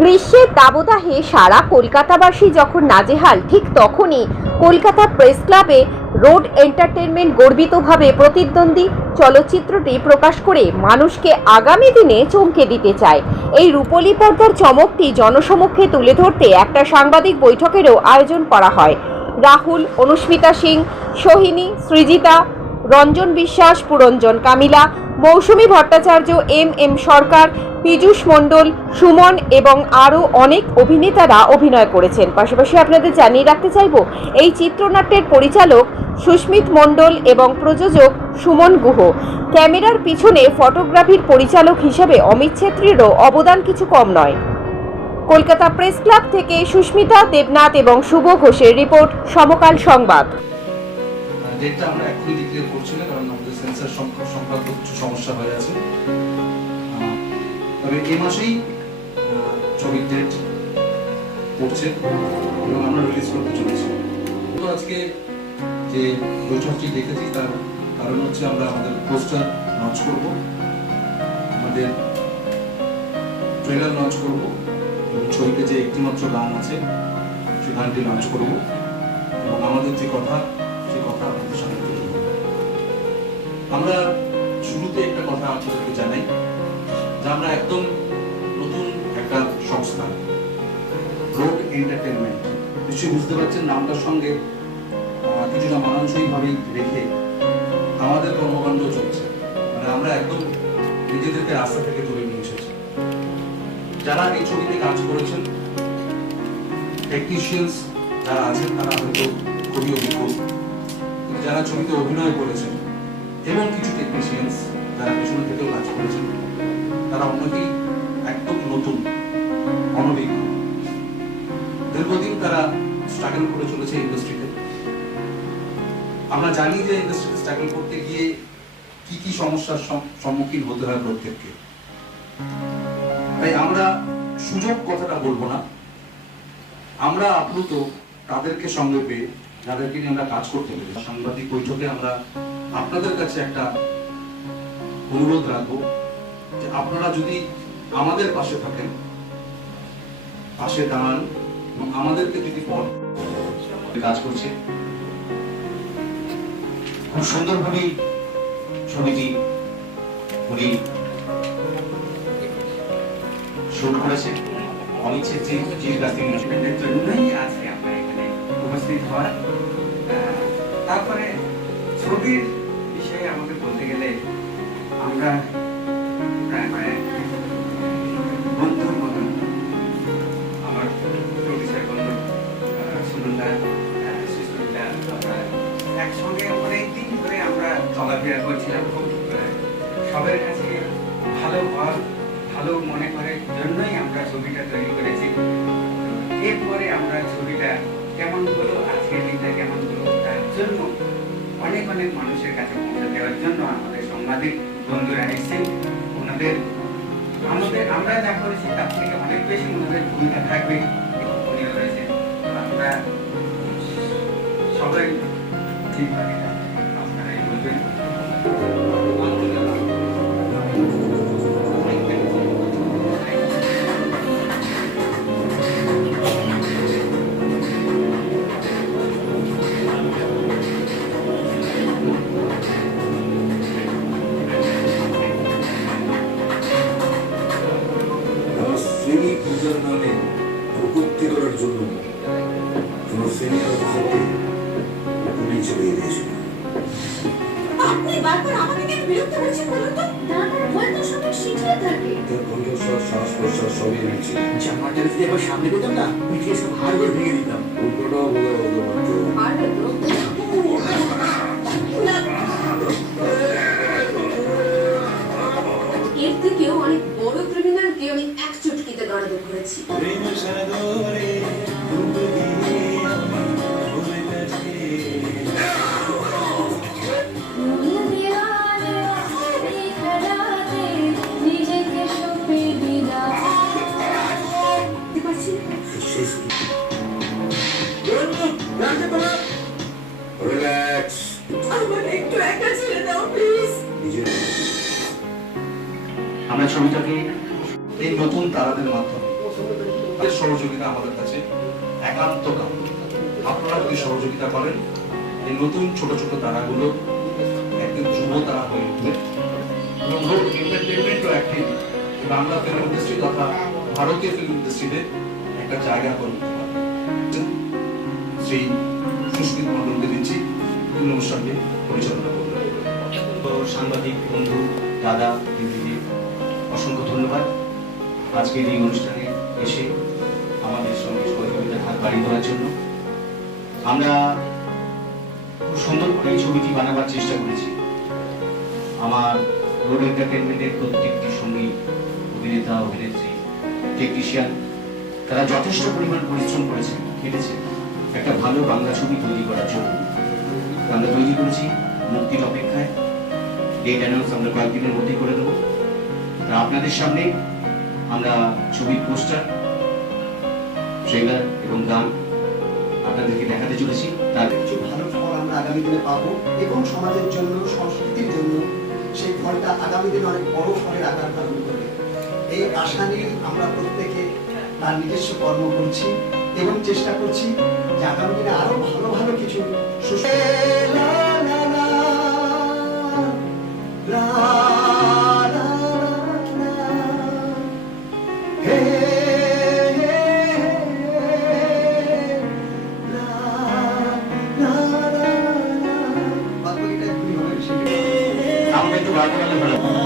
গ্রীষ্মের দাবদাহে সারা কলকাতাবাসী যখন নাজেহাল, ঠিক তখনই কলকাতা প্রেস ক্লাবে রোড এন্টারটেনমেন্ট গর্বিতভাবে প্রতিদ্বন্দ্বী চলচ্চিত্রটি প্রকাশ করে মানুষকে আগামী দিনে চমকে দিতে চায়। এই রূপলী পর্দার চমকটি জনসমক্ষে তুলে ধরতে একটা সাংবাদিক বৈঠকেরও আয়োজন করা হয়। রাহুল, অনুস্মিতা সিং, সোহিনী, সৃজিতা, রঞ্জন বিশ্বাস, পুরঞ্জন কামিলা মৌসুমী ভট্টাচার্য, এম এম সরকার, পীযূষ মণ্ডল, সুমন এবং আরও অনেক অভিনেতারা অভিনয় করেছেন। পাশাপাশি আপনাদের জানিয়ে রাখতে চাইব, এই চিত্রনাট্যের পরিচালক সুস্মিত মণ্ডল এবং প্রযোজক সুমন গুহ। ক্যামেরার পিছনে ফটোগ্রাফির পরিচালক হিসেবে অমিত ছেত্রীরও অবদান কিছু কম নয়। কলকাতা প্রেস ক্লাব থেকে সুস্মিতা দেবনাথ এবং শুভ ঘোষের রিপোর্ট, সমকাল সংবাদ। সংখ্যা সংক্রান্ত কিছু সমস্যা হয়ে আছে। তবে এই মাসেই ছবির ডেট পড়ছে এবং আমরা রিলিজ করতে চলেছি। তো আজকে যে বৈঠকটি দেখেছি, তার কারণ হচ্ছে আমরা আমাদের পোস্টার লঞ্চ করব। আমাদের ট্রেলার লঞ্চ করব এবং ছবিতে যে একটিমাত্র গান আছে, সেই গানটি লঞ্চ করব। এবং আমাদের যে কথা আমরা শুরুতে একটা কথা আপনাদেরকে জানাই, যে আমরা একদম নতুন একটা সংস্থা, রোড এন্টারটেনমেন্ট নিশ্চয়ই বুঝতে পারছেন নামটার সঙ্গে কিছুটা মানানসই ভাবে রেখে আমাদের কর্মকাণ্ড চলছে। মানে আমরা একদম নিজেদেরকে রাস্তা থেকে তুলে নিয়ে এসেছি। যারা এই ছবিতে কাজ করেছেন টেকনিশিয়ানস যারা আছেন, তারা হয়তো খুবই অভিজ্ঞ। যারা ছবিতে অভিনয় করেছেন এবং কিছু টেকনিশিয়ানস যারা পেছনে থেকেও কাজ করেছেন, তারা অনেকেই একদম নতুন, অনভিজ্ঞ। দীর্ঘদিন তারা স্ট্রাগল করে চলেছে ইন্ডাস্ট্রিতে আমরা জানি যে ইন্ডাস্ট্রিতে স্ট্রাগল করতে গিয়ে কি কি সমস্যার সম্মুখীন হতে হয় প্রত্যেককে। তাই আমরা সুযোগ কথাটা বলব না। আমরা আপ্লুত তাদেরকে সঙ্গে পেয়ে যাদেরকে নিয়ে আমরা কাজ করতে পারি। সাংবাদিক বৈঠকে আমরা আপনাদের কাছে একটা অনুরোধ রাখব যে আপনারা যদি আমাদের পাশে থাকেন, পাশে দাঁড়ান এবং আমাদেরকে যদি পথ কাজ করছে, খুব সুন্দরভাবেই ছবিটি উনি শুট করেছে অমিত ছেত্রীর কাছ থেকে করছিলাম খুব সবার কাছে ভালো ভালো মনে জন্যই আমরা ছবিটা তৈরি করেছি। এরপরে আমরা ছবিটা কেমন হলো, আজকের দিনটা কেমন হলো, তার জন্য অনেক অনেক মানুষের কাছে পৌঁছে দেওয়ার জন্য আমাদের সাংবাদিক বন্ধুরা এসেছেন। ওনাদের, আমাদের, আমরা যা করেছি তার থেকে অনেক বেশি ওনাদের ভূমিকা থাকবে। আমরা সবাই ঠিকভাবে শ্রেণি পূজার নামে প্রকৃতি করার জন্য কোন সিনিয়র অফিসারকে পুলিশ চলে দিয়েছিল। আপনি বারবার আমাকে কেন বিরক্ত করছেন বলুন তো? দাদার ভয় তো সবাই শিখিয়ে থাকে। তার কণ্ঠস্বর শ্বাস প্রশ্বাস সবই নিচ্ছে জামাটা যদি একবার সামনে পেতাম না পিঠে সব হাড় ভেঙে দিতাম। উল্টোটাও বোধ হতো মাত্র পারবে তো এর থেকেও অনেক বড় ক্রিমিনালকে আমি এক গাড়াদো করেছি। বুঝতে পারছি শেষ রিল্যাক্স আমার একটু একা ছেড়ে দাও প্লিজ আমরা ছবিটাকে এই নতুন তারাদের মাধ্যমে সহযোগিতা আমাদের কাছে একান্ত কাম্য। আপনারা যদি সহযোগিতা করেন, এই নতুন ছোট ছোট তারাগুলো একদিন যুব তারা হয়ে উঠবে। এবং রোড এন্টারটেনমেন্ট একটি বাংলা ফিল্ম ইন্ডাস্ট্রি তথা ভারতীয় ফিল্ম ইন্ডাস্ট্রিতে একটা জায়গা করে নিতে পারবে। সেই সুস্মিত মন্ডলকে দিচ্ছি ফিল্ম অনুষ্ঠানকে পরিচালনা সাংবাদিক, বন্ধু, দাদা, দিদিকে অসংখ্য ধন্যবাদ। আজকের এই অনুষ্ঠানে এসে আমাদের সঙ্গে সহযোগিতার হাত বাড়ি দেওয়ার জন্য আমরা খুব সুন্দর করে এই ছবিটি বানাবার চেষ্টা করেছি। আমার রোড এন্টারটেনমেন্টের প্রত্যেকটি সঙ্গী, অভিনেতা, অভিনেত্রী টেকনিশিয়ান তারা যথেষ্ট পরিমাণ পরিশ্রম করেছে কেটেছে একটা ভালো বাংলা ছবি তৈরি করার জন্য আমরা তৈরি করেছি মুক্তির অপেক্ষায়। ডেট অ্যানাউন্স আমরা কয়েকদিনের মধ্যেই করে দেবো। আপনাদের সামনে আমরা ছবির পোস্টার ট্রেলার এবং গান আপনাদেরকে দেখাতে চলেছি। তার কিছু ভালো ফল আমরা আগামী দিনে পাবো এবং সমাজের জন্য, সংস্কৃতির জন্য সেই ফলটা আগামী দিনে অনেক বড় ফলের আকার ধারণ করবে। এই আশা নিয়ে আমরা প্রত্যেকে তার নিজস্ব কর্ম করছি এবং চেষ্টা করছি যে আগামী দিনে আরও ভালো ভালো কিছু সুস্থ Gracias.